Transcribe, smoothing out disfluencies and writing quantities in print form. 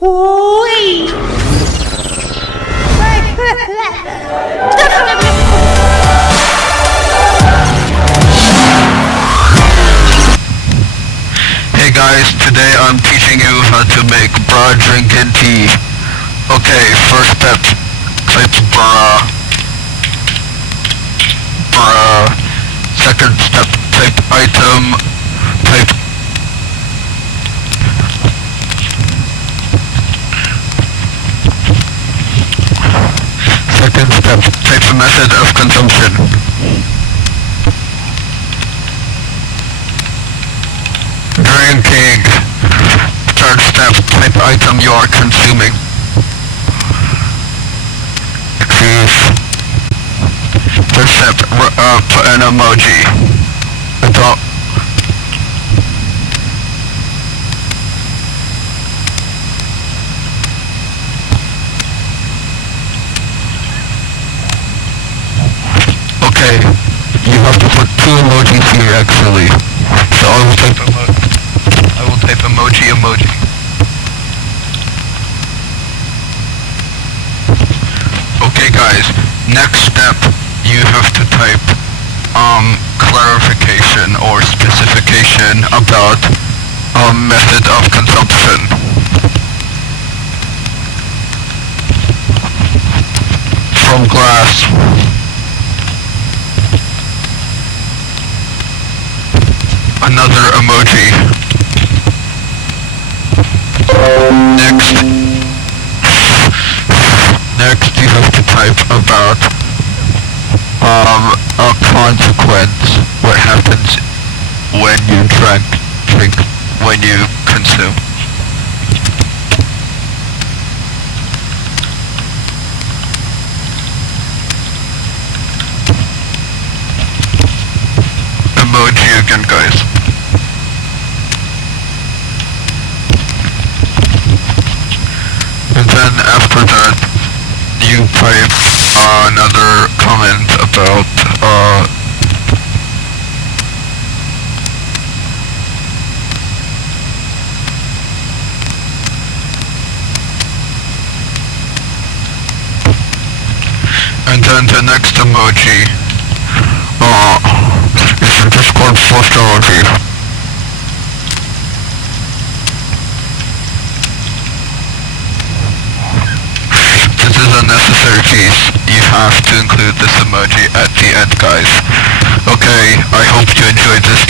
Ui! Hey guys, today I'm teaching you how to make bra drinking tea. Okay, first step, type bra. Second step, type item, type Second step, type method of consumption. Drinking. Third step, type item you are consuming. Choose. Third step, put an emoji. Adult. Okay, you have to put two emojis here actually. So I will type emoji. Okay guys, next step, you have to type clarification or specification about method of consumption. From glass. Another emoji. Next you have to type about a consequence. What happens when you drink when you consume. Emoji again guys. And then after that, you type another comment about and then the next emoji is a Discord post emoji. This is a necessary piece. You have to include this emoji at the end, guys. Okay, I hope you enjoyed this